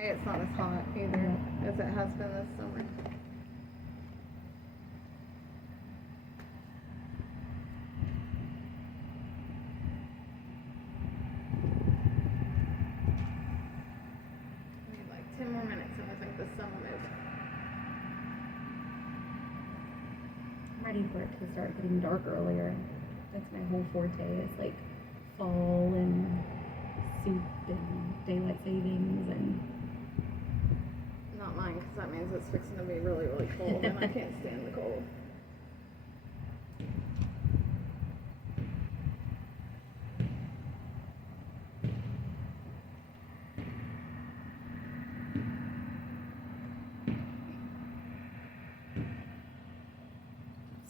It's not as hot either as it has been this summer. We need like 10 more minutes and I think the sun will move. I'm ready for it to start getting dark earlier. That's my whole forte. It's like fall and soup and daylight savings and. Not mine, because that means it's fixing to be really, really cold and I can't stand the cold.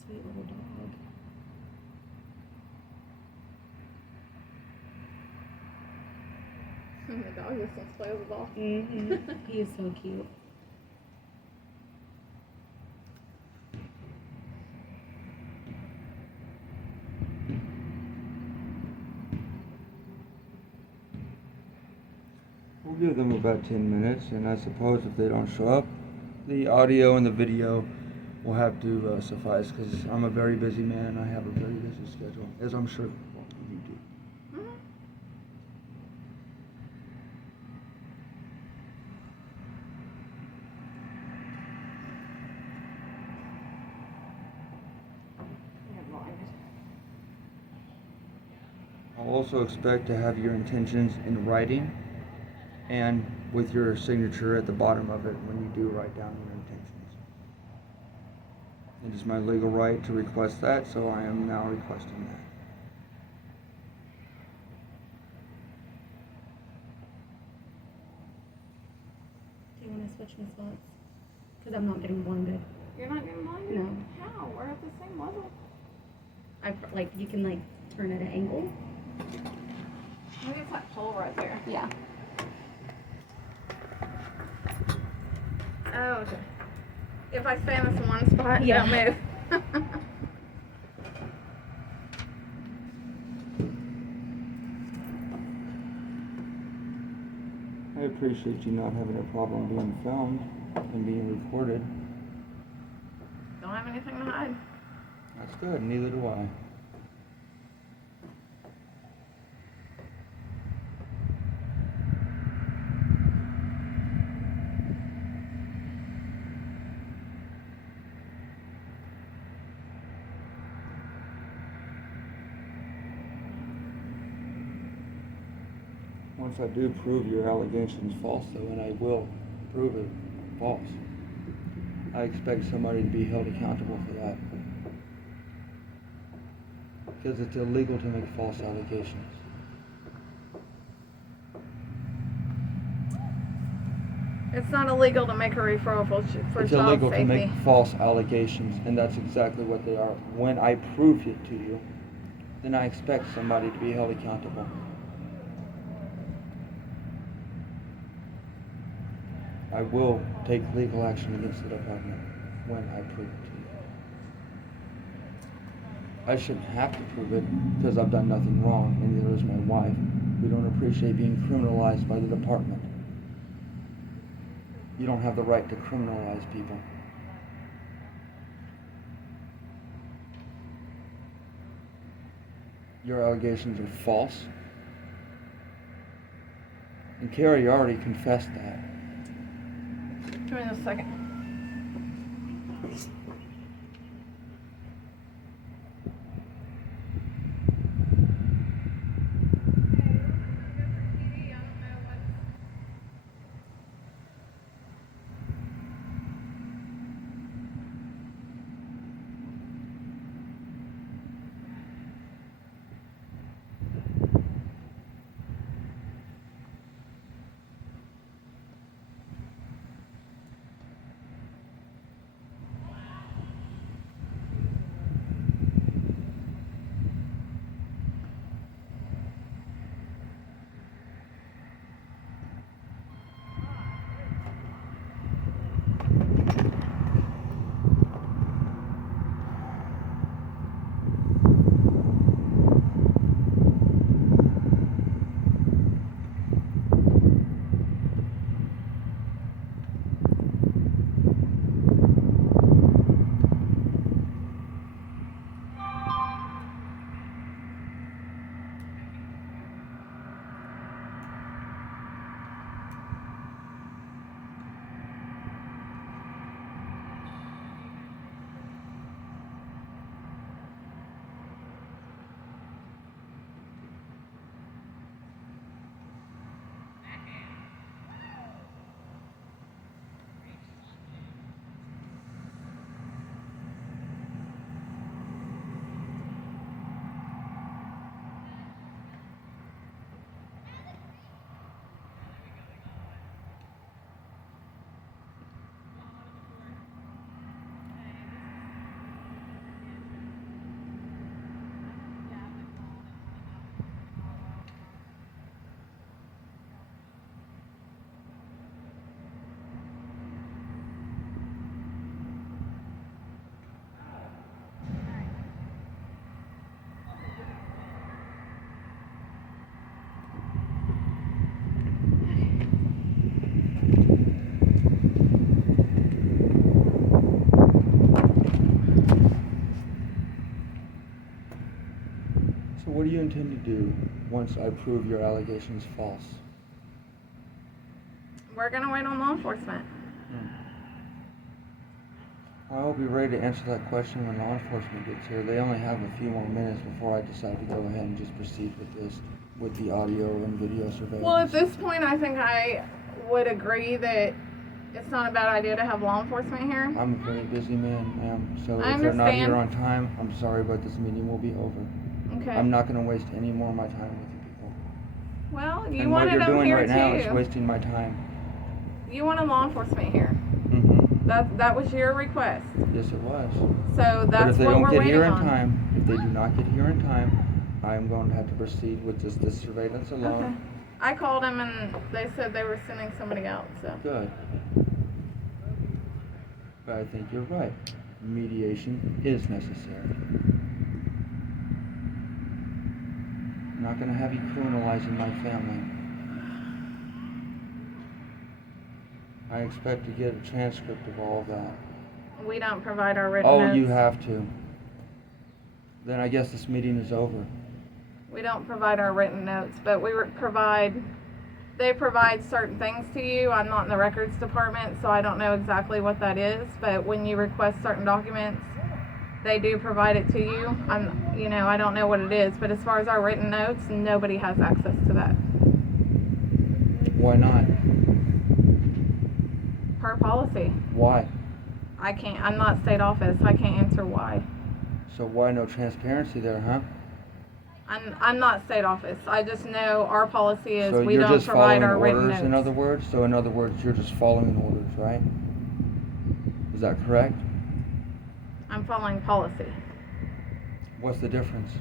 Sweet little dog. The dog just wants to play with the ball. Mm-hmm. He is so cute. We'll give them about 10 minutes, and I suppose if they don't show up, the audio and the video will have to suffice, because I'm a very busy man. I have a very busy schedule, as I'm sure you do. I'll also expect to have your intentions in writing and with your signature at the bottom of it when you do write down your intentions. It is my legal right to request that, so I am now requesting that. Do you want to switch my spots? Because I'm not getting blinded. You're not getting blinded? No. How? We're at the same level. You can turn at an angle. Maybe it's that pole right there. Yeah. Oh, okay. If I stay in this one spot, Yeah. don't move. I appreciate you not having a problem being filmed and being recorded. Don't have anything to hide. That's good, neither do I. Once I do prove your allegations false, though, and I will prove it false, I expect somebody to be held accountable for that. Because it's illegal to make false allegations. It's not illegal to make a referral for It's child illegal safety. to make false allegations, and that's exactly what they are. When I prove it to you, then I expect somebody to be held accountable. I will take legal action against the department when I prove it to you. I shouldn't have to prove it because I've done nothing wrong, and neither is my wife. We don't appreciate being criminalized by the department. You don't have the right to criminalize people. Your allegations are false. And Carrie already confessed that. Give me a second. do once I prove your allegation is false? We're gonna wait on law enforcement. I'll be ready to answer that question when law enforcement gets here. They only have a few more minutes before I decide to go ahead and just proceed with this, with the audio and video surveillance. Well, at this point, I think I would agree that it's not a bad idea to have law enforcement here. I'm a very busy man, ma'am, so I if they're not here understand. on time, I'm sorry, but this meeting will be over. Okay. I'm not going to waste any more of my time with you people. Well, you And what wanted you're them doing here right now is too. wasting my time. You wanted law enforcement here. That was your request. Yes, it was. So But that's if they what don't we're get waiting here in on. time, if they do not get here in time, I'm going to have to proceed with just this surveillance alone. Okay. I called them and they said they were sending somebody out. So. Good. But I think you're right. Mediation is necessary. I'm not going to have you criminalizing my family. I expect to get a transcript of all of that. We don't provide our written Oh, notes. you have to. Then I guess this meeting is over. We don't provide our written notes, but they provide certain things to you. I'm not in the records department, so I don't know exactly what that is, but when you request certain documents, they do provide it to you. I don't know what it is, but as far as our written notes, nobody has access to that. Why not? Per policy. Why? I'm not state office. I can't answer why. So why no transparency there, huh? I'm not state office. I just know our policy is So we you're don't just provide following our written orders, notes. in other words? So in other words, you're just following orders, right? Is that correct? I'm following policy. What's the difference?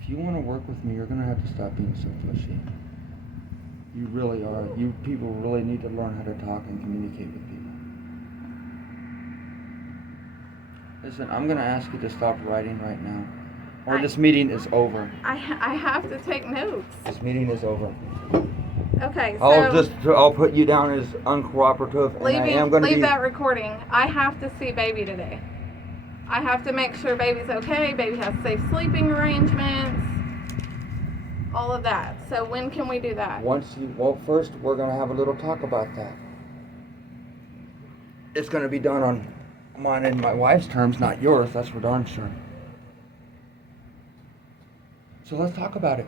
If you want to work with me, you're going to have to stop being so pushy. You really are. You people really need to learn how to talk and communicate with people. Listen, I'm going to ask you to stop writing right now. Or this meeting is over. I have to take notes. This meeting is over. Okay, so I'll put you down as uncooperative, and I am going to leave be... that recording. I have to see baby today. I have to make sure baby's okay, baby has safe sleeping arrangements, all of that. So when can we do that? First we're going to have a little talk about that. It's going to be done on mine and my wife's terms, not yours. That's for darn sure. So let's talk about it.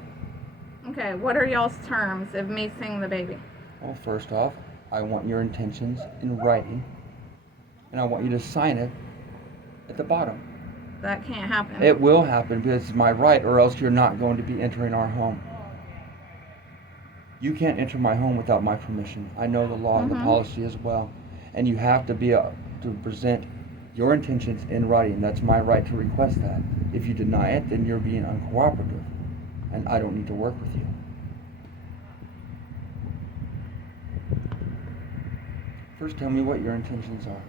Okay, what are y'all's terms of me seeing the baby? Well, first off, I want your intentions in writing, and I want you to sign it at the bottom. That can't happen. It will happen because it's my right, or else you're not going to be entering our home. You can't enter my home without my permission. I know the law and the policy as well. And you have to be to present your intentions in writing. That's my right to request that. If you deny it, then you're being uncooperative, and I don't need to work with you. First, tell me what your intentions are.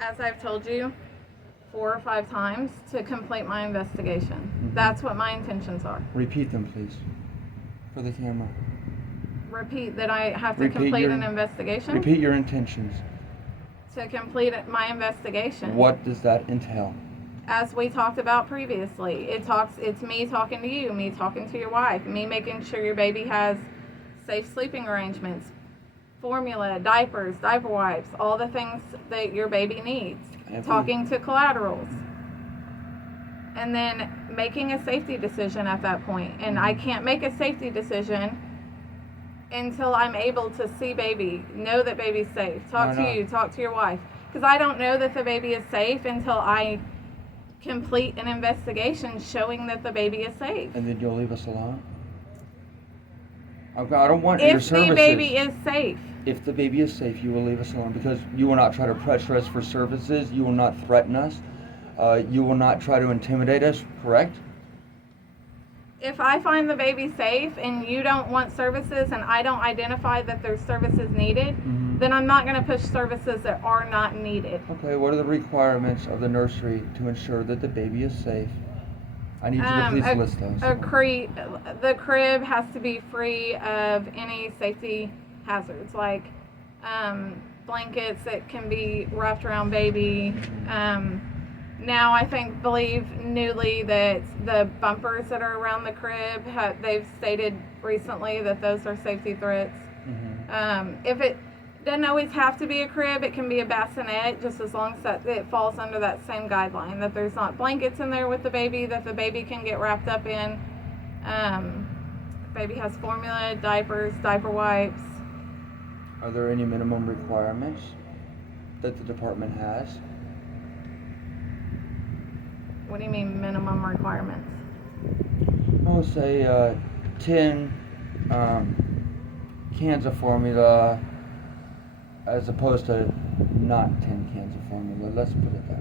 As I've told you 4 or 5 times, to complete my investigation. That's what my intentions are. Repeat them, please, for the camera. Repeat that I have to Repeat complete your- an investigation? Repeat your intentions. To complete my investigation. What does that entail? As we talked about previously, it's me talking to you, me talking to your wife, me making sure your baby has safe sleeping arrangements, formula, diapers, diaper wipes, all the things that your baby needs. Talking to collaterals. And then making a safety decision at that point. And I can't make a safety decision until I'm able to see baby, know that baby's safe, talk to you, talk to your wife. Because I don't know that the baby is safe until I complete an investigation showing that the baby is safe. And then you'll leave us alone? I don't want your If services. the baby is safe. If the baby is safe, you will leave us alone, because you will not try to pressure us for services. You will not threaten us. You will not try to intimidate us, correct? If I find the baby safe and you don't want services and I don't identify that there's services needed, then I'm not going to push services that are not needed. Okay, what are the requirements of the nursery to ensure that the baby is safe? I need you to please list those. The crib has to be free of any safety hazards, like blankets that can be wrapped around baby. Now I believe newly that the bumpers that are around the crib, they've stated recently that those are safety threats. If it doesn't always have to be a crib, it can be a bassinet, just as long as that it falls under that same guideline, that there's not blankets in there with the baby that the baby can get wrapped up in. Baby has formula, diapers, diaper wipes. Are there any minimum requirements that the department has? What do you mean minimum requirements? I'll say 10 cans of formula as opposed to not 10 cans of formula. Let's put it that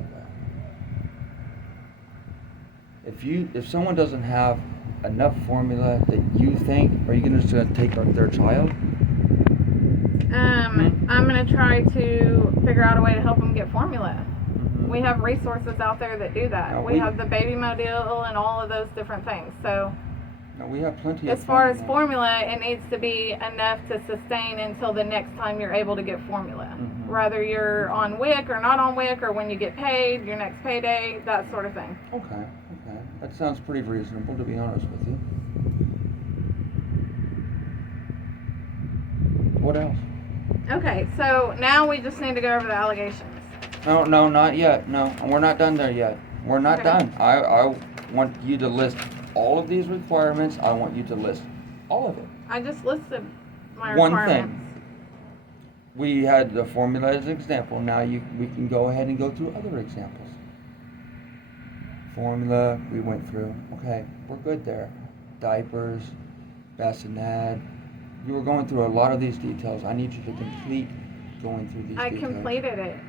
way. If someone doesn't have enough formula that you think, are you just going to take their child? I'm going to try to figure out a way to help them get formula. We have resources out there that do that. No, we have the baby mobile and all of those different things. So no, we have plenty as of far as formula, it needs to be enough to sustain until the next time you're able to get formula. Whether you're on WIC or not on WIC, or when you get paid, your next payday, that sort of thing. Okay. That sounds pretty reasonable, to be honest with you. What else? Okay, so now we just need to go over the allegations. No, not yet. No, we're not done there yet. We're not done. I want you to list all of these requirements. I want you to list all of it. I just listed my One requirements. thing. We had the formula as an example. Now we can go ahead and go through other examples. Formula, we went through. Okay, we're good there. Diapers, bassinet. You were going through a lot of these details. I need you to complete going through these details. I completed it.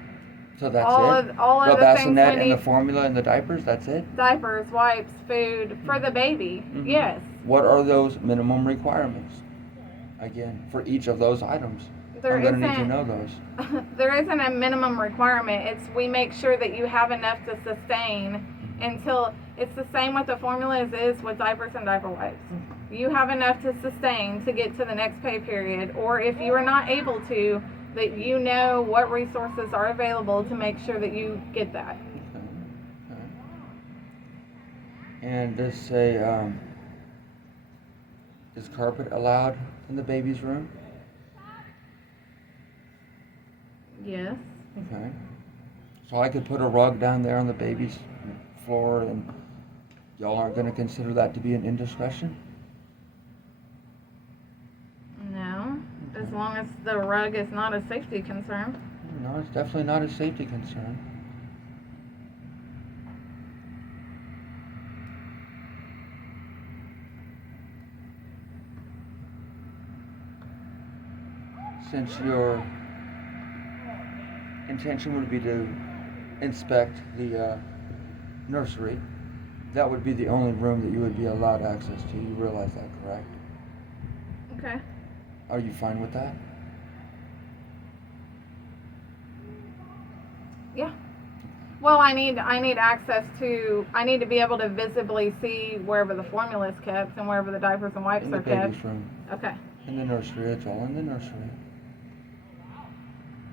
So that's it? All the of the bassinet things and the formula and the diapers, that's it? Diapers, wipes, food for the baby, yes. What are those minimum requirements? Again, for each of those items. I'm going to need to know those. There isn't a minimum requirement. It's we make sure that you have enough to sustain until it's the same with the formulas is with diapers and diaper wipes. You have enough to sustain to get to the next pay period, or if you are not able to, that you know what resources are available to make sure that you get that. Okay. And let's say, is carpet allowed in the baby's room? Yes. Okay. So I could put a rug down there on the baby's floor, and y'all aren't going to consider that to be an indiscretion? No, as long as the rug is not a safety concern. No, it's definitely not a safety concern. Since your intention would be to inspect the nursery, that would be the only room that you would be allowed access to. You realize that, correct? Okay. Are you fine with that? Yeah. Well, I need access to. I need to be able to visibly see wherever the formula is kept and wherever the diapers and wipes in the are kept. baby's room. Okay. In the nursery. It's all in the nursery.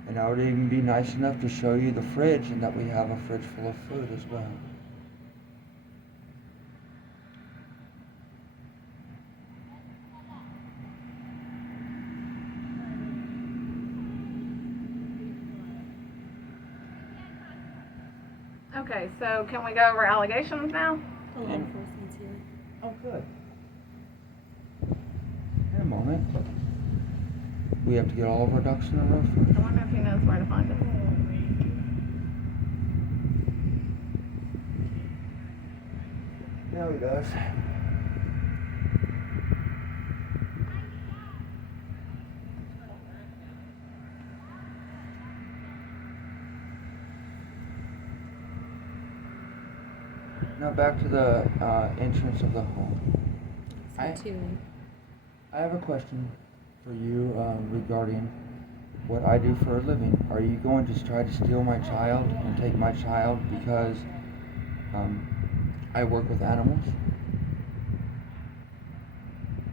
And I would even be nice enough to show you the fridge, and that we have a fridge full of food as well. Okay, so can we go over allegations now? The law enforcement's here. Oh, good. In a moment. We have to get all of our ducks in a row first. I wonder if he knows where to find it. Yeah, he does. Now back to the entrance of the home. I have a question for you regarding what I do for a living. Are you going to try to steal my child and take my child because I work with animals?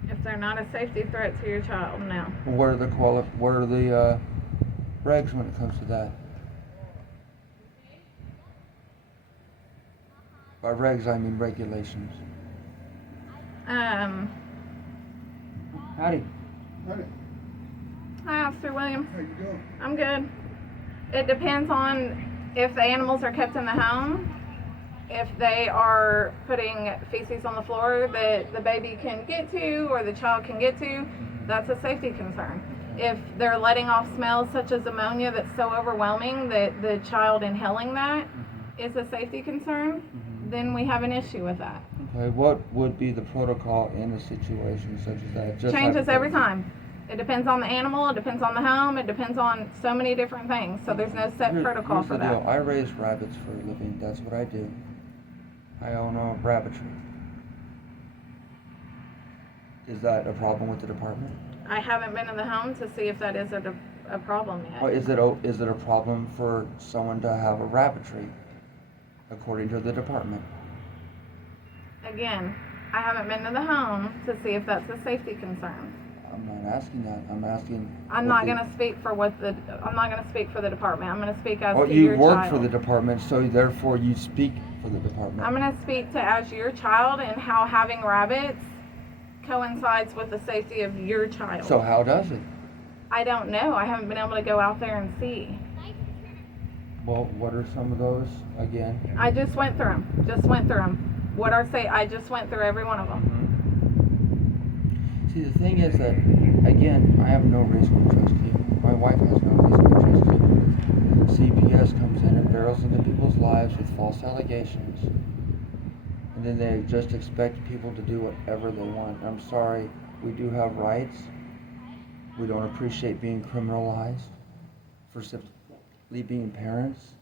If they're not a safety threat to your child, no. What are the regs when it comes to that? By regs, I mean regulations. Um, Howdy. Hi, Officer Williams. How you doing? I'm good. It depends on if the animals are kept in the home. If they are putting feces on the floor that the baby can get to or the child can get to, that's a safety concern. If they're letting off smells such as ammonia that's so overwhelming that the child inhaling that is a safety concern, then we have an issue with that. Okay, what would be the protocol in a situation such as that? Just Changes every hypothetically. time. It depends on the animal, it depends on the home, it depends on so many different things. So there's no set protocol Here's for the deal. that. I raise rabbits for a living. That's what I do. I own a rabbitry. Is that a problem with the department? I haven't been in the home to see if that is a problem yet. Or is it a problem for someone to have a rabbitry, according to the department? Again, I haven't been to the home to see if that's a safety concern. I'm not asking that. I'm asking. I'm not going to speak for the department. I'm going to speak as Well, to you your work child. for the department, so therefore you speak for the department. I'm going to speak to as your child and how having rabbits coincides with the safety of your child. So how does it? I don't know. I haven't been able to go out there and see. Well, what are some of those again? I just went through them. I just went through every one of them. See, the thing is that, again, I have no reason to trust you. My wife has no reason to trust you. CPS comes in and barrels into people's lives with false allegations. And then they just expect people to do whatever they want. I'm sorry, we do have rights. We don't appreciate being criminalized for simply being parents.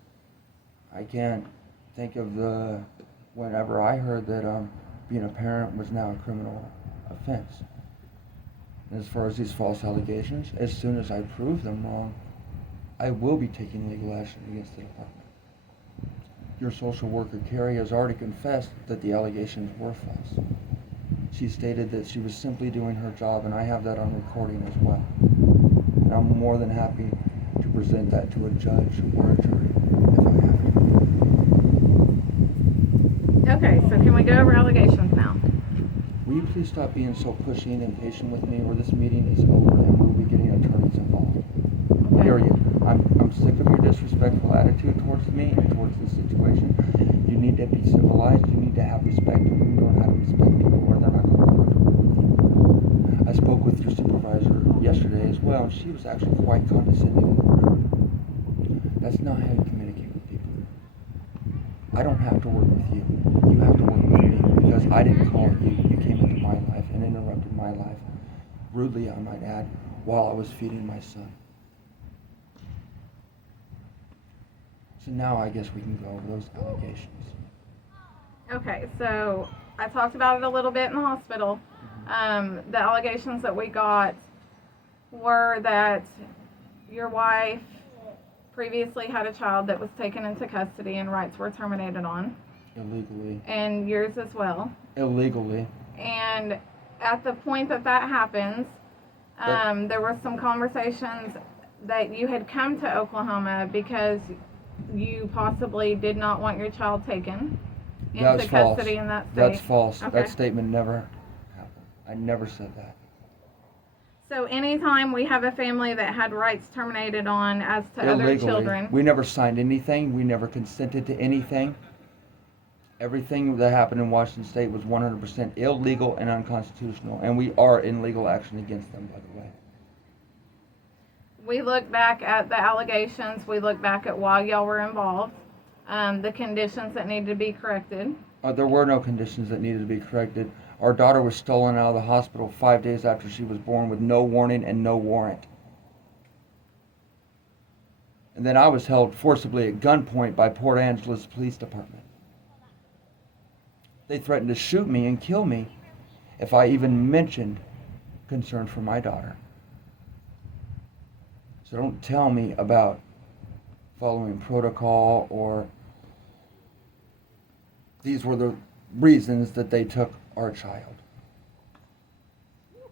I can't think of whenever I heard that being a parent was now a criminal offense. And as far as these false allegations, as soon as I prove them wrong, I will be taking legal action against the department. Your social worker, Carrie, has already confessed that the allegations were false. She stated that she was simply doing her job, and I have that on recording as well. And I'm more than happy to present that to a judge or a jury if I have to. Okay, so can we go over allegations now? Will you please stop being so pushy and impatient with me, or this meeting is over and we'll be getting attorneys involved. Okay. Period. I'm sick of your disrespectful attitude towards me and towards this situation. You need to be civilized. You need to have respect. And you learn how to respect people, or they're not going to work with you. I spoke with your supervisor yesterday as well, and she was actually quite condescending and rude. That's not how you communicate with people. I don't have to work with you. You have to work with me because I didn't call you. You came into my life and interrupted my life, rudely I might add, while I was feeding my son. So now I guess we can go over those allegations. Okay, so I talked about it a little bit in the hospital. The allegations that we got were that your wife previously had a child that was taken into custody and rights were terminated on. Illegally. And yours as well. Illegally. And at the point that happens, there were some conversations that you had come to Oklahoma because you possibly did not want your child taken into custody in that state. That's false. Okay. That statement never happened. I never said that. So anytime we have a family that had rights terminated on as to other Illegally. children. We never signed anything. We never consented to anything. Everything that happened in Washington State was 100% illegal and unconstitutional. And we are in legal action against them, by the way. We look back at the allegations. We look back at why y'all were involved. The conditions that needed to be corrected. There were no conditions that needed to be corrected. Our daughter was stolen out of the hospital 5 days after she was born with no warning and no warrant. And then I was held forcibly at gunpoint by Port Angeles Police Department. They threatened to shoot me and kill me if I even mentioned concern for my daughter. So don't tell me about following protocol or these were the reasons that they took our child.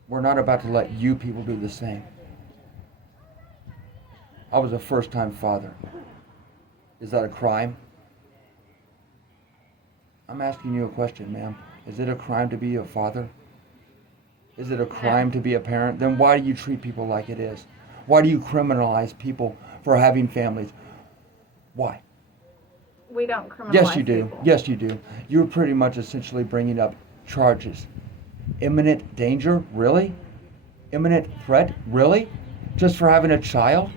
We're not about to let you people do the same. I was a first-time father. Is that a crime? I'm asking you a question, ma'am. Is it a crime to be a father? Is it a crime to be a parent? Then why do you treat people like it is? Why do you criminalize people for having families? Why? We don't criminalize Yes, you do. people. Yes, you do. You're pretty much essentially bringing up charges. Imminent danger? Really? Imminent threat? Really? Just for having a child?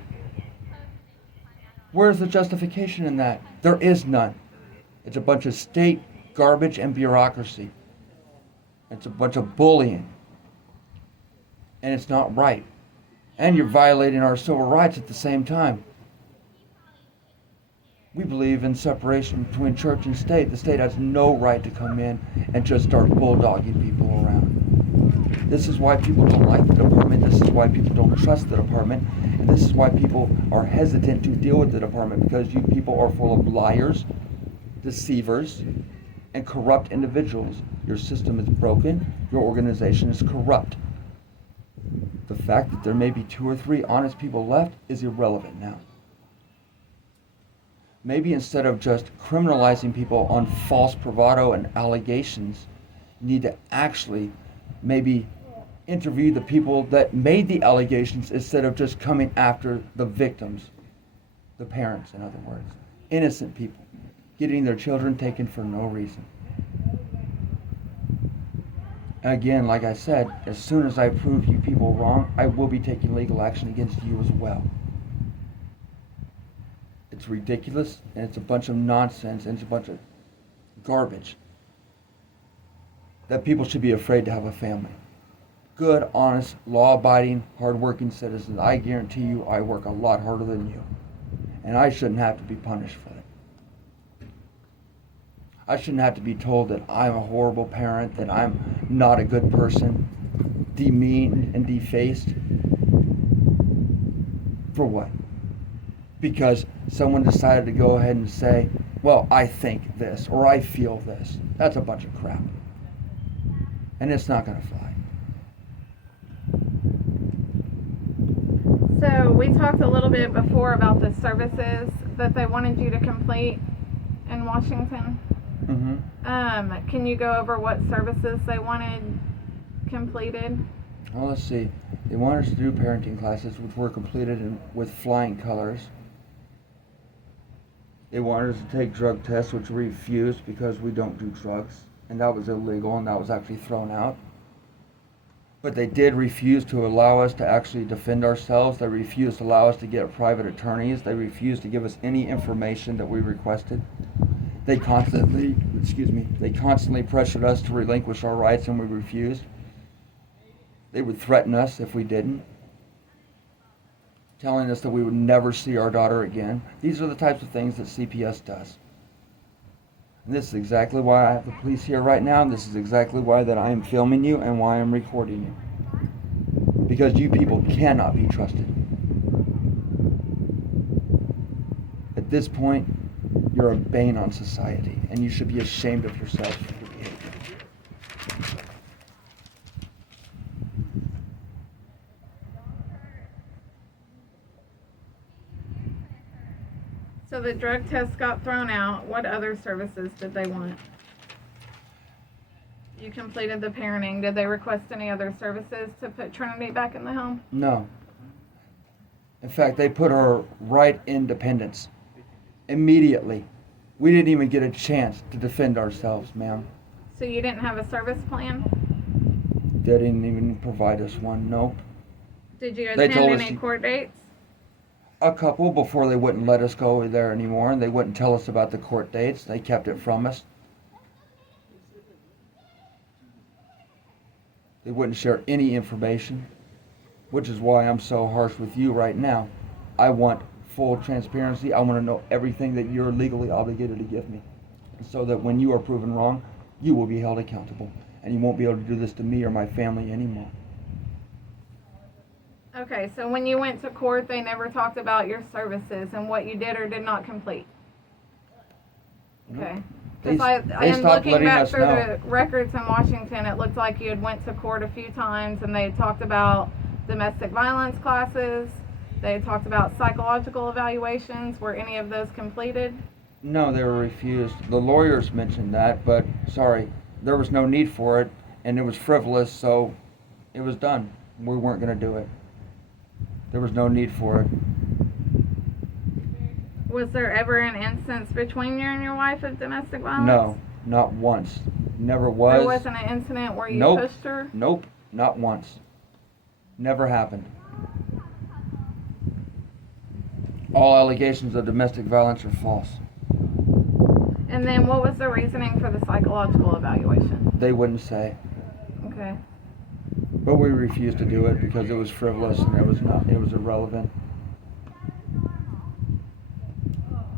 Where's the justification in that? There is none. It's a bunch of state garbage and bureaucracy. It's a bunch of bullying. And it's not right. And you're violating our civil rights at the same time. We believe in separation between church and state. The state has no right to come in and just start bulldogging people around. This is why people don't like the department. This is why people don't trust the department. And this is why people are hesitant to deal with the department, because you people are full of liars, deceivers, and corrupt individuals. Your system is broken. Your organization is corrupt. The fact that there may be 2 or 3 honest people left is irrelevant now. Maybe instead of just criminalizing people on false bravado and allegations, you need to actually maybe interview the people that made the allegations instead of just coming after the victims, the parents, in other words. Innocent people getting their children taken for no reason. Again, like I said, as soon as I prove you people wrong, I will be taking legal action against you as well. It's ridiculous, and it's a bunch of nonsense, and it's a bunch of garbage that people should be afraid to have a family. Good, honest, law-abiding, hard-working citizens. I guarantee you I work a lot harder than you, and I shouldn't have to be punished for it. I shouldn't have to be told that I'm a horrible parent, that I'm not a good person, demeaned and defaced. For what? Because someone decided to go ahead and say, well, I think this, or I feel this. That's a bunch of crap. And it's not going to fly. So we talked a little bit before about the services that they wanted you to complete in Washington. Mm-hmm. Can you go over what services they wanted completed? Well, let's see. They wanted us to do parenting classes, which were completed with flying colors. They wanted us to take drug tests, which we refused because we don't do drugs. And that was illegal, and that was actually thrown out. But they did refuse to allow us to actually defend ourselves. They refused to allow us to get private attorneys. They refused to give us any information that we requested. They constantly pressured us to relinquish our rights, and we refused. They would threaten us if we didn't, telling us that we would never see our daughter again. These are the types of things that CPS does. And this is exactly why I have the police here right now, and this is exactly why that I am filming you and why I'm recording you. Because you people cannot be trusted. At this point, you're a bane on society, and you should be ashamed of yourselves for your behavior. So the drug test got thrown out. What other services did they want? You completed the parenting. Did they request any other services to put Trinity back in the home? No. In fact, they put her right in dependence. Immediately. We didn't even get a chance to defend ourselves, ma'am. So you didn't have a service plan? They didn't even provide us one, nope. Did you They attend told us any to- court dates? A couple before they wouldn't let us go there anymore, and they wouldn't tell us about the court dates. They kept it from us. They wouldn't share any information, which is why I'm so harsh with you right now. I want full transparency. I want to know everything that you're legally obligated to give me, so that when you are proven wrong, you will be held accountable, and you won't be able to do this to me or my family anymore. Okay, so when you went to court, they never talked about your services and what you did or did not complete. Okay. Because I am stopped looking letting back us through know. the records in Washington. It looked like you had went to court a few times, and they had talked about domestic violence classes. They had talked about psychological evaluations. Were any of those completed? No, they were refused. The lawyers mentioned that, but sorry, there was no need for it, and it was frivolous, so it was done. We weren't going to do it. There was no need for it. Was there ever an instance between you and your wife of domestic violence? No, not once. Never was. There wasn't an incident where you Nope. pushed her? Nope, not once. Never happened. All allegations of domestic violence are false. And then what was the reasoning for the psychological evaluation? They wouldn't say. Okay. But we refused to do it because it was frivolous and it was irrelevant.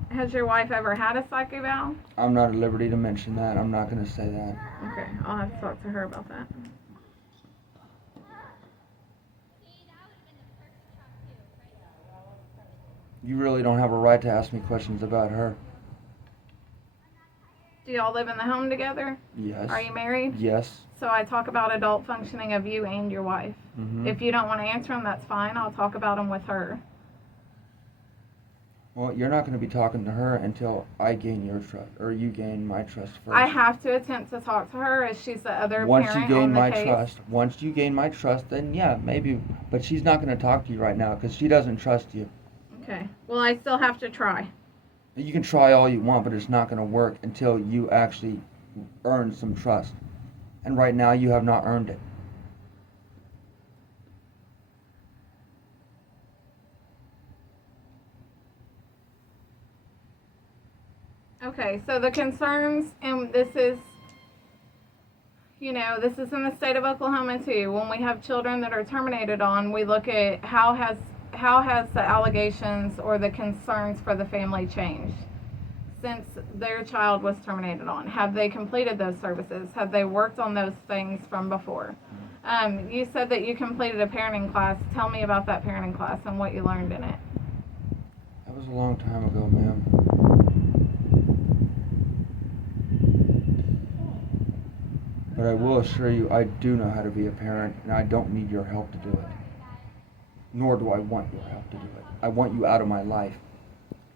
Has your wife ever had a psych eval? I'm not at liberty to mention that. I'm not going to say that. Okay, I'll have to talk to her about that. You really don't have a right to ask me questions about her. Do y'all live in the home together? Yes. Are you married? Yes. So I talk about adult functioning of you and your wife. Mm-hmm. If you don't want to answer them, that's fine. I'll talk about them with her. Well, you're not going to be talking to her until I gain your trust, or you gain my trust first. I have to attempt to talk to her as she's the other Once you parent gain on the my case. trust, once you gain my trust, then yeah, maybe. But she's not going to talk to you right now because she doesn't trust you. Okay. Well, I still have to try. You can try all you want, but it's not going to work until you actually earn some trust. And right now, you have not earned it. Okay, so the concerns, and this is in the state of Oklahoma too. When we have children that are terminated on, we look at how has the allegations or the concerns for the family changed since their child was terminated on. Have they completed those services? Have they worked on those things from before? You said that you completed a parenting class. Tell me about that parenting class and what you learned in it. That was a long time ago, ma'am. But I will assure you, I do know how to be a parent, and I don't need your help to do it. Nor do I want your help to do it. I want you out of my life.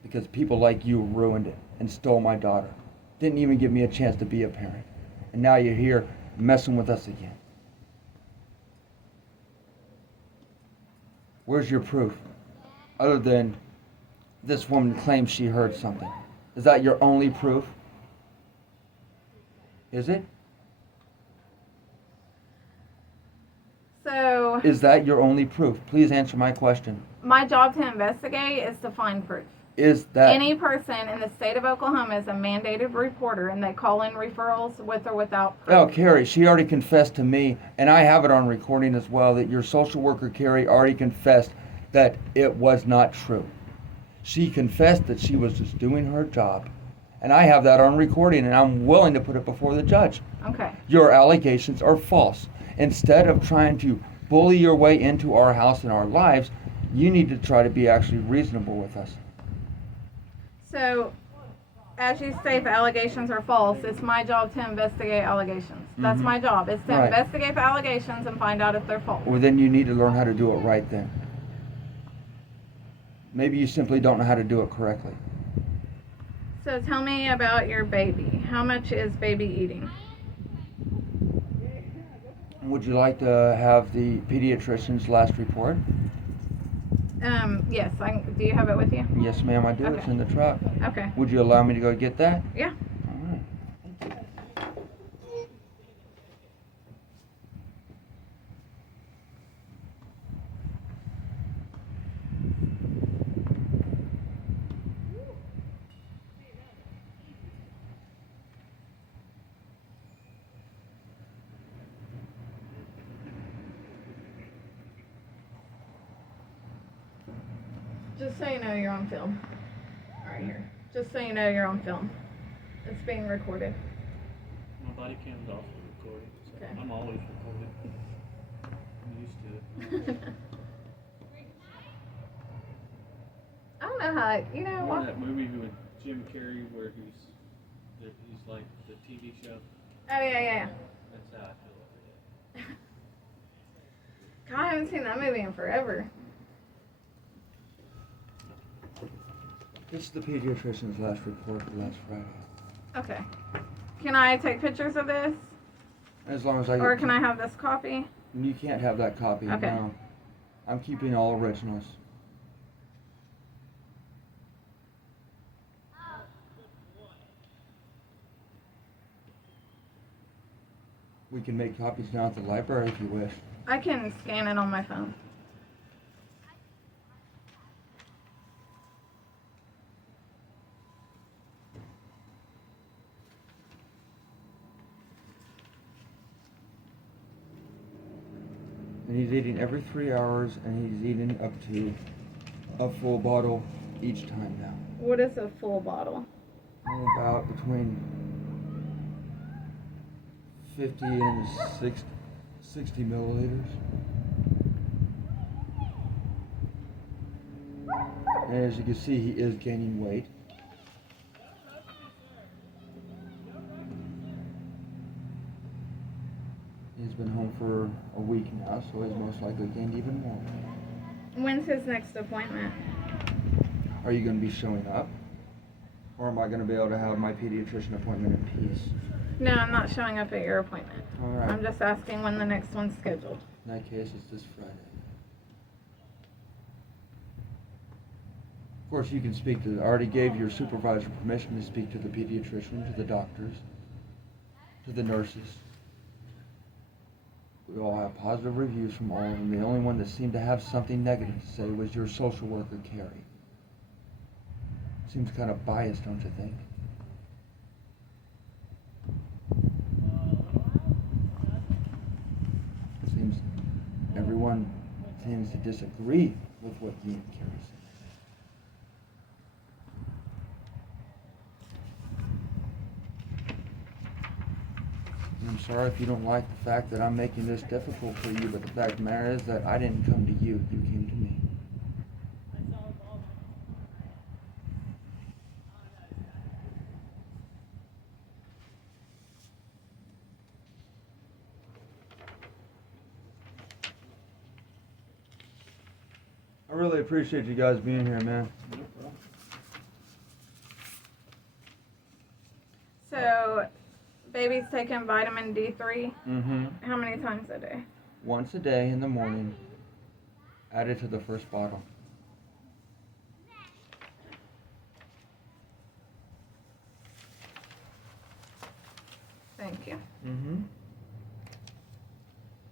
Because people like you ruined it and stole my daughter. Didn't even give me a chance to be a parent. And now you're here messing with us again. Where's your proof? Other than this woman claims she heard something. Is that your only proof? Is it? So, Is that your only proof? Please answer my question. my job to investigate is to find proof. Is that Any person in the state of Oklahoma is a mandated reporter, and they call in referrals with or without proof. Oh, Carrie, she already confessed to me, and I have it on recording as well, that your social worker, Carrie, already confessed that it was not true. She confessed that she was just doing her job. And I have that on recording, and I'm willing to put it before the judge. Okay. Your allegations are false. Instead of trying to bully your way into our house and our lives, you need to try to be actually reasonable with us. So, as you say, if allegations are false, it's my job to investigate allegations. That's Mhm. my job. It's to Right. investigate the allegations and find out if they're false. Well, then you need to learn how to do it right then. Maybe you simply don't know how to do it correctly. So tell me about your baby. How much is baby eating? Would you like to have the pediatrician's last report? Yes. Do you have it with you? Yes, ma'am, I do. It's Okay. in the truck. Okay. Would you allow me to go get that? Yeah. All right. Just so you know, you're on film. Right here. Just so you know, you're on film. It's being recorded. My body cam's off the recording, so Okay. I'm always recording. I'm used to it. Yeah, you know You know what? that movie with Jim Carrey where he's like the TV show? Oh, yeah. That's how I feel every day. God, I haven't seen that movie in forever. This is the pediatrician's last report for last Friday. Okay. Can I take pictures of this? As long as I Or can I have this copy? You can't have that copy. Okay. No. I'm keeping all originals. We can make copies down at the library if you wish. I can scan it on my phone. And he's eating every 3 hours, and he's eating up to a full bottle each time now. What is a full bottle? About between 50 and 60 milliliters. And as you can see, he is gaining weight. He's been home for a week now, so he's most likely gained even more. When's his next appointment? Are you going to be showing up? Or am I going to be able to have my pediatrician appointment in peace? No, I'm not showing up at your appointment. All right. I'm just asking when the next one's scheduled. In that case, it's this Friday. Of course, you can speak to, I already gave your supervisor permission to speak to the pediatrician, to the doctors, to the nurses. We all have positive reviews from all of them. The only one that seemed to have something negative to say was your social worker, Carrie. Seems kind of biased, don't you think? Seems everyone tends to disagree with what you and Carrie said. And I'm sorry if you don't like the fact that I'm making this difficult for you, but the fact of the matter is that I didn't come to you, you came to me. I really appreciate you guys being here, man. So, baby's taking vitamin D3. Mm-hmm. How many times a day? Once a day in the morning, added to the first bottle. Thank you. Mm-hmm.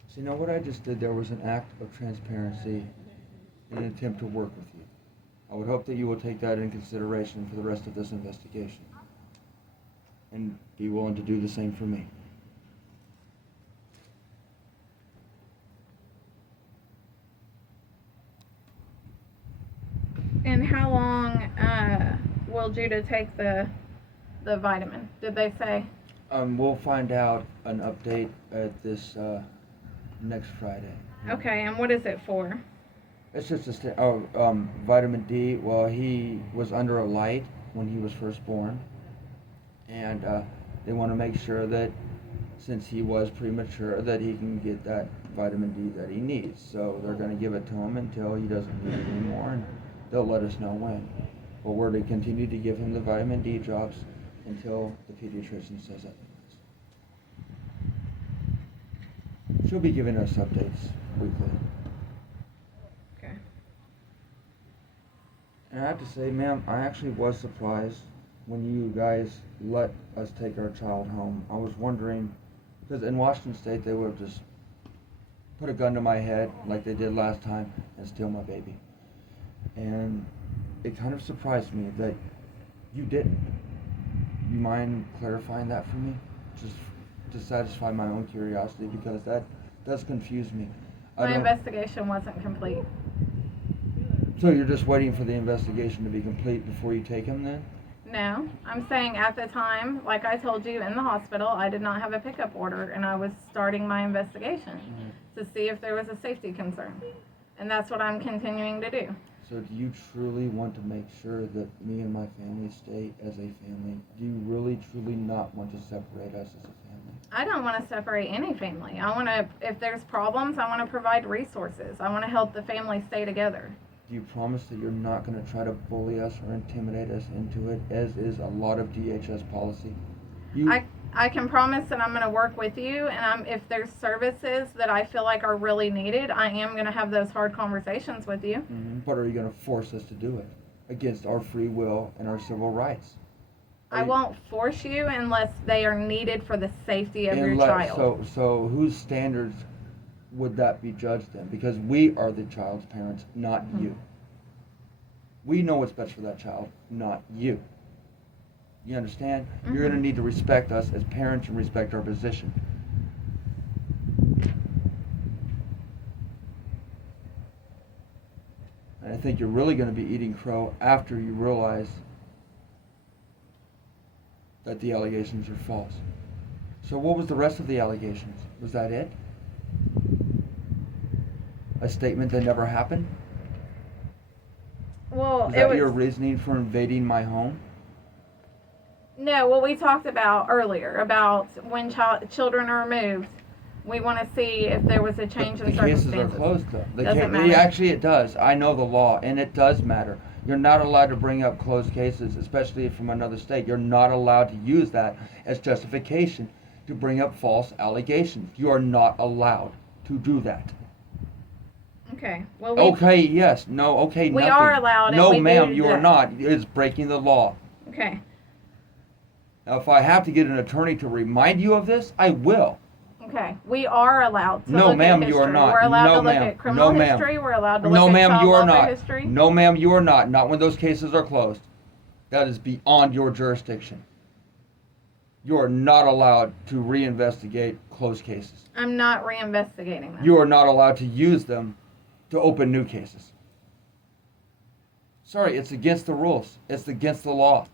So you know what I just did there was an act of transparency in an attempt to work with you. I would hope that you will take that in consideration for the rest of this investigation. And be willing to do the same for me. And how long will Judah take the vitamin? Did they say? We'll find out an update at this next Friday. Okay, and what is it for? It's just vitamin D. Well, he was under a light when he was first born, and they want to make sure that since he was premature, that he can get that vitamin D that he needs. So they're going to give it to him until he doesn't need it anymore, and they'll let us know when. But we're to continue to give him the vitamin D drops until the pediatrician says otherwise. She'll be giving us updates weekly. Okay. And I have to say, ma'am, I actually was surprised when you guys let us take our child home. I was wondering, because in Washington State they would just put a gun to my head like they did last time and steal my baby. And it kind of surprised me that you didn't. You mind clarifying that for me? Just to satisfy my own curiosity, because that does confuse me. My investigation wasn't complete. So you're just waiting for the investigation to be complete before you take him then? No, I'm saying at the time, like I told you in the hospital, I did not have a pickup order and I was starting my investigation to see if there was a safety concern. And that's what I'm continuing to do. So do you truly want to make sure that me and my family stay as a family? Do you really, truly not want to separate us as a family? I don't want to separate any family. I want to, if there's problems, I want to provide resources. I want to help the family stay together. Do you promise that you're not going to try to bully us or intimidate us into it, as is a lot of DHS policy? I can promise that I'm going to work with you, and if there's services that I feel like are really needed, I am going to have those hard conversations with you. Mm-hmm. But are you going to force us to do it against our free will and our civil rights? I won't force you unless they are needed for the safety of your child. So whose standards would that be judged in? Because we are the child's parents, not you. We know what's best for that child, not you. You understand? You're going to need to respect us as parents and respect our position. And I think you're really going to be eating crow after you realize that the allegations are false. So what was the rest of the allegations? Was that it? A statement that never happened? Well, Was that your reasoning for invading my home? No, what we talked about earlier, about when children are removed, we want to see if there was a change in circumstances. The cases are closed, though. Doesn't matter. Actually, it does. I know the law, and it does matter. You're not allowed to bring up closed cases, especially from another state. You're not allowed to use that as justification to bring up false allegations. You are not allowed to do that. Okay. Well, okay, yes. No, okay, we nothing. are allowed. No, and ma'am, you are not. It's breaking the law. Okay. Now, if I have to get an attorney to remind you of this, I will. Okay. We are allowed to No, look ma'am, at history. you are not. We're allowed No, to look ma'am. at criminal No, ma'am. history. We're allowed to look No, at ma'am, child you are welfare not. history. No, ma'am, you are not. Not when those cases are closed. That is beyond your jurisdiction. You are not allowed to reinvestigate closed cases. I'm not reinvestigating them. You are not allowed to use them to open new cases. Sorry, it's against the rules. It's against the law.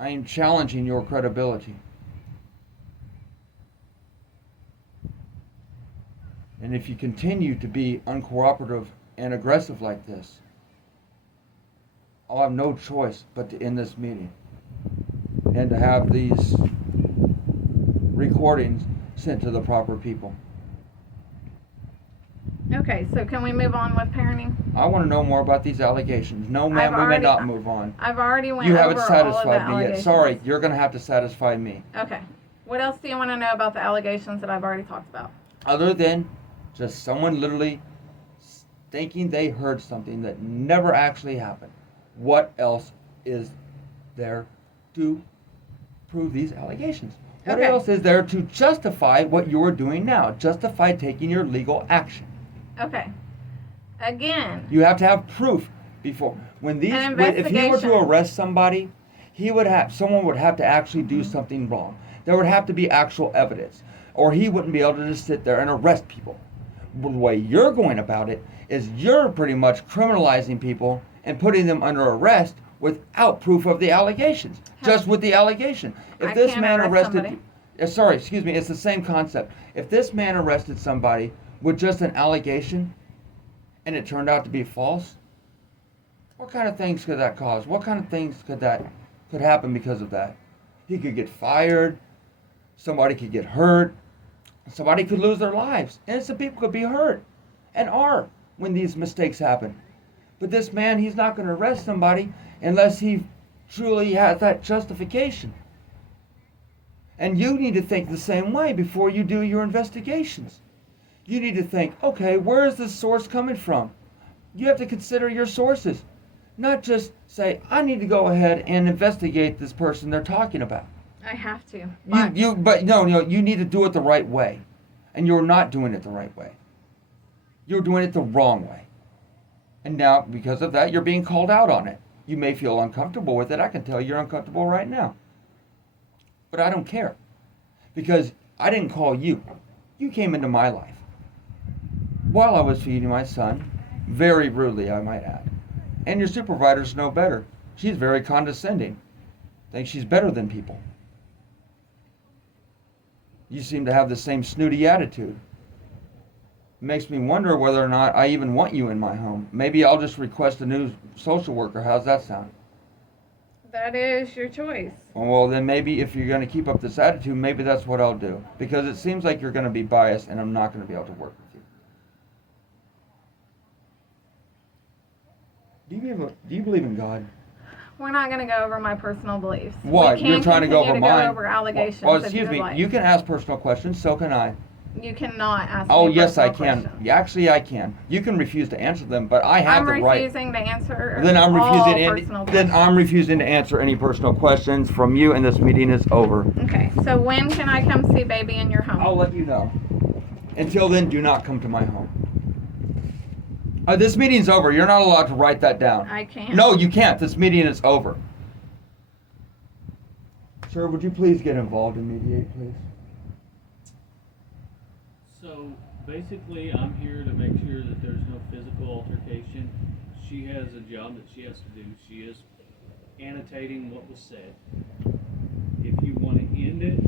I am challenging your credibility. And if you continue to be uncooperative and aggressive like this, I'll have no choice but to end this meeting and to have these recordings sent to the proper people. Okay, so can we move on with parenting? I want to know more about these allegations. No, ma'am, we may not move on. I've already went You over haven't all of the satisfied me yet. allegations. Sorry, you're going to have to satisfy me. Okay. What else do you want to know about the allegations that I've already talked about? Other than just someone literally thinking they heard something that never actually happened. What else is there to prove these allegations? What Okay. else is there to justify what you're doing now? Justify taking your legal action. Okay. Again. You have to have proof before if he were to investigation. arrest somebody, someone would have to actually do something wrong. There would have to be actual evidence, or he wouldn't be able to just sit there and arrest people. The way you're going about it is you're pretty much criminalizing people and putting them under arrest without proof of the allegations, just with the allegation. If I this can't man arrest arrested, it's the same concept. If this man arrested somebody with just an allegation and it turned out to be false, what kind of things could that cause? What kind of things could happen because of that? He could get fired, somebody could get hurt, somebody could lose their lives. Innocent people could be hurt and are when these mistakes happen. But this man, he's not going to arrest somebody unless he truly has that justification. And you need to think the same way before you do your investigations. You need to think, okay, where is this source coming from? You have to consider your sources. Not just say, I need to go ahead and investigate this person they're talking about. I have to. But you need to do it the right way. And you're not doing it the right way. You're doing it the wrong way. And now, because of that, you're being called out on it. You may feel uncomfortable with it. I can tell you're uncomfortable right now. But I don't care. Because I didn't call you. You came into my life while I was feeding my son, very rudely, I might add. And your supervisors know better. She's very condescending. Thinks she's better than people. You seem to have the same snooty attitude. It makes me wonder whether or not I even want you in my home. Maybe I'll just request a new social worker. How's that sound? That is your choice. Well, then maybe if you're going to keep up this attitude, maybe that's what I'll do. Because it seems like you're going to be biased and I'm not going to be able to work with you. Do you believe in God? We're not going to go over my personal beliefs. What? We can You're trying to go over continue mine? Go over allegations. Well, if excuse you'd me. like. You can ask personal questions. So can I. You cannot ask Oh, me yes, I personal can. questions. Yeah, actually, I can. You can refuse to answer them, but I have the I'm right. refusing to answer Then I'm all refusing. personal Then questions. I'm refusing to answer any personal questions from you, and this meeting is over. Okay, so when can I come see baby in your home? I'll let you know. Until then, do not come to my home. This meeting's over. You're not allowed to write that down. I can't. No, you can't. This meeting is over. Sir, would you please get involved and mediate, please? So basically, I'm here to make sure that there's no physical altercation. She has a job that she has to do. She is annotating what was said. If you want to end it,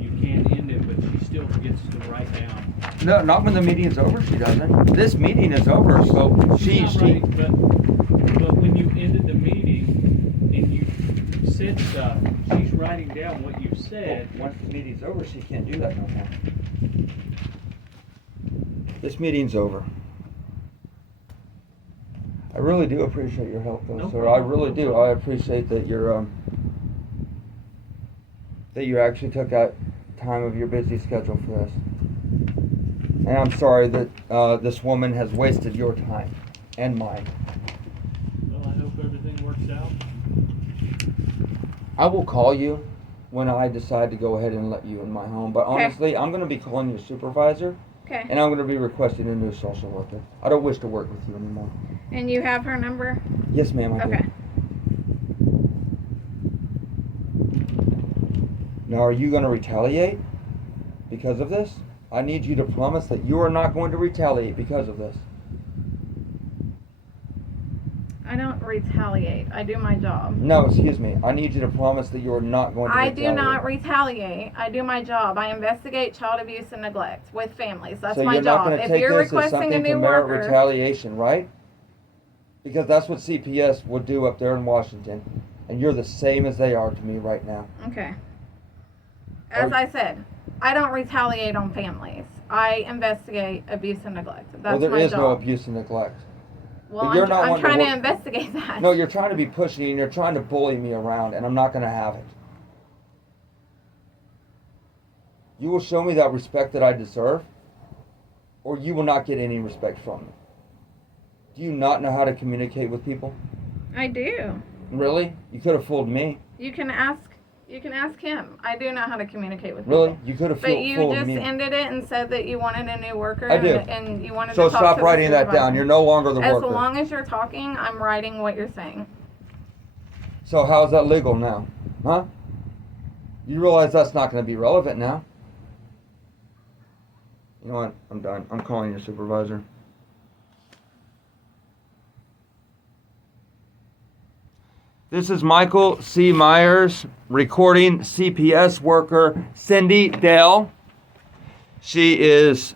you can end it, but she still gets to write down. No, not when the meeting is over. She doesn't. This meeting is over, so She's not writing, but when you ended the meeting and you said stuff, she's writing down what you said. Once the meeting's over, she can't do that no more. This meeting's over. I really do appreciate your help, though, No sir. problem. I really do. I appreciate that you actually took out time of your busy schedule for this. And I'm sorry that this woman has wasted your time and mine. Well, I hope everything works out. I will call you when I decide to go ahead and let you in my home. But Okay. honestly, I'm going to be calling your supervisor. Okay. And I'm going to be requesting a new social worker. I don't wish to work with you anymore. And you have her number? Yes, ma'am, I Okay. do. Now, are you going to retaliate because of this? I need you to promise that you are not going to retaliate because of this. I don't retaliate. I do my job. No, excuse me. I need you to promise that you are not going to I retaliate. do not retaliate. I do my job. I investigate child abuse and neglect with families. That's so my you're job. not going to If take you're this as requesting something a new to merit worker, retaliation, right? Because that's what CPS would do up there in Washington. And you're the same as they are to me right now. okay. As I said, I don't retaliate on families. I investigate abuse and neglect. That's Well, there my is job. no abuse and neglect. Well, But you're not I'm wanting to trying to work- investigate that. No, you're trying to be pushy and you're trying to bully me around, and I'm not going to have it. You will show me that respect that I deserve, or you will not get any respect from me. Do you not know how to communicate with people? I do. Really? You could have fooled me. You can ask him. I do know how to communicate with Really? people. You could have But you fooled just me. ended it and said that you wanted a new worker. I do. And you wanted So to talk stop to the writing that supervisor. down. You're no longer the As worker. long as you're talking, I'm writing what you're saying. So how is that legal now? Huh? You realize that's not going to be relevant now. You know what? I'm done. I'm calling your supervisor. This is Michael C. Myers recording CPS worker Cindy Dale. She is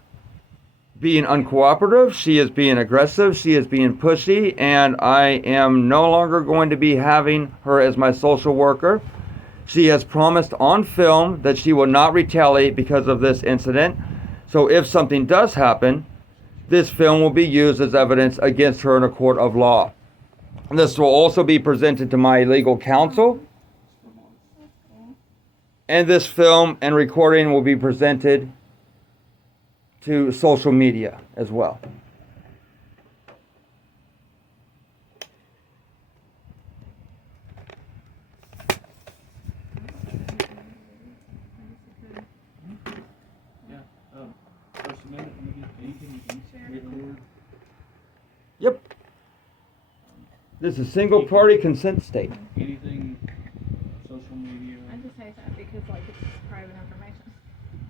being uncooperative, she is being aggressive, she is being pushy, and I am no longer going to be having her as my social worker. She has promised on film that she will not retaliate because of this incident. So if something does happen, this film will be used as evidence against her in a court of law. This will also be presented to my legal counsel. And this film and recording will be presented to social media as well. Yeah. First Amendment, anything you can record. Yep. This is single party consent state. Anything, social media, I just hate that because it's private information.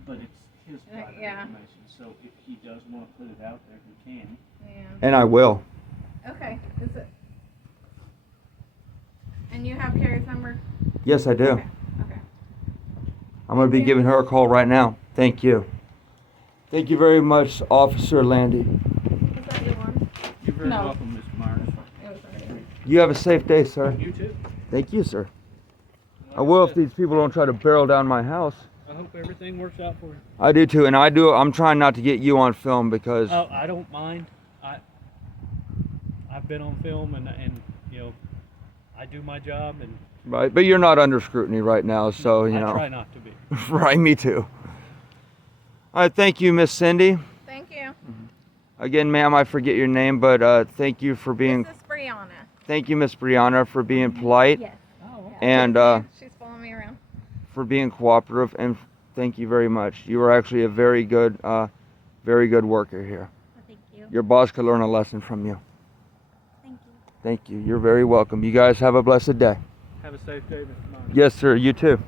but it's his private yeah. information. So if he does want to put it out there, he can. Yeah. And I will. Okay. Is it? And you have Carrie's number? Yes, I do. Okay. Okay. I'm going to be giving her a call right now. Thank you. Thank you very much, Officer Landy. Is that your one? You're very No. welcome, Mr. Myers. It was right here. You have a safe day, sir. You too. Thank you, sir. Like I will if said, these people don't try to barrel down my house. I hope everything works out for you. I do too, and I'm trying not to get you on film because Oh, I don't mind. I've been on film and you know, I do my job and right, but you're not under scrutiny right now, so you I know. try not to be. Right, me too. All right, thank you, Miss Cindy. Thank you. Again, ma'am, I forget your name, but thank you for being. This is Brianna. Thank you, Miss Brianna, for being polite Yes. Oh, and She's following me around. for being cooperative, and thank you very much. You are actually a very good worker here. Oh, thank you. Your boss could learn a lesson from you. Thank you. Thank you. You're very welcome. You guys have a blessed day. have a safe day, Mr. Myers. Yes, sir. You too.